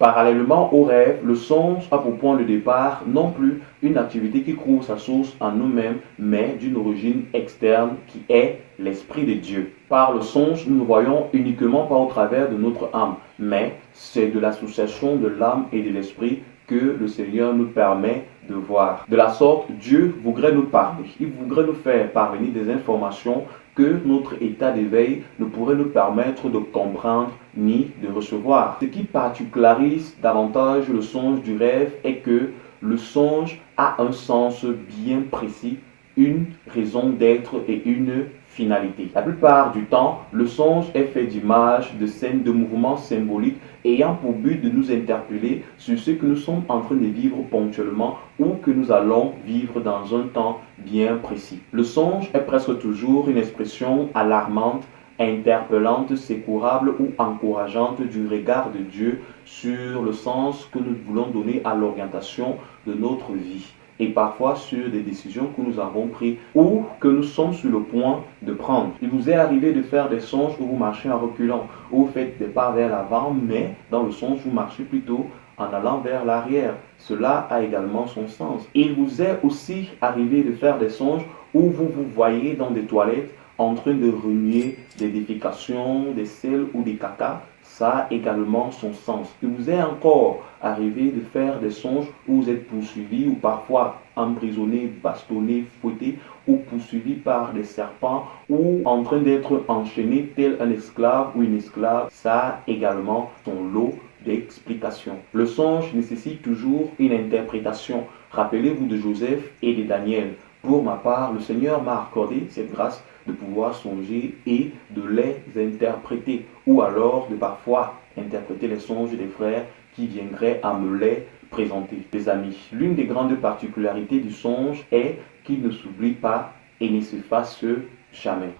Parallèlement au rêve, le songe a pour point de départ non plus une activité qui trouve sa source en nous-mêmes, mais d'une origine externe qui est l'Esprit de Dieu. Par le songe, nous ne voyons uniquement pas au travers de notre âme, mais c'est de l'association de l'âme et de l'esprit que le Seigneur nous permet de voir. De la sorte, Dieu voudrait nous parler. Il voudrait nous faire parvenir des informations que notre état d'éveil ne pourrait nous permettre de comprendre ni de recevoir. Ce qui particularise davantage le songe du rêve est que le songe a un sens bien précis, une raison d'être et une finalité. La plupart du temps, le songe est fait d'images, de scènes, de mouvements symboliques ayant pour but de nous interpeller sur ce que nous sommes en train de vivre ponctuellement ou que nous allons vivre dans un temps bien précis. Le songe est presque toujours une expression alarmante, interpellante, secourable ou encourageante du regard de Dieu sur le sens que nous voulons donner à l'orientation de notre vie et parfois sur des décisions que nous avons prises ou que nous sommes sur le point de prendre. Il vous est arrivé de faire des songes où vous marchez en reculant, où vous faites des pas vers l'avant, mais dans le songe, vous marchez plutôt en allant vers l'arrière. Cela a également son sens. Il vous est aussi arrivé de faire des songes où vous vous voyez dans des toilettes en train de remuer des défécations, des selles ou des cacas. Ça a également son sens. Il vous est encore arrivé de faire des songes où vous êtes poursuivi ou parfois emprisonné, bastonné, fouetté ou poursuivi par des serpents ou en train d'être enchaîné tel un esclave ou une esclave. Ça a également son lot d'explications. Le songe nécessite toujours une interprétation. Rappelez-vous de Joseph et de Daniel. Pour ma part, le Seigneur m'a accordé cette grâce de pouvoir songer et de les interpréter, ou alors de parfois interpréter les songes des frères qui viendraient à me les présenter. Les amis, l'une des grandes particularités du songe est qu'il ne s'oublie pas et ne s'efface jamais.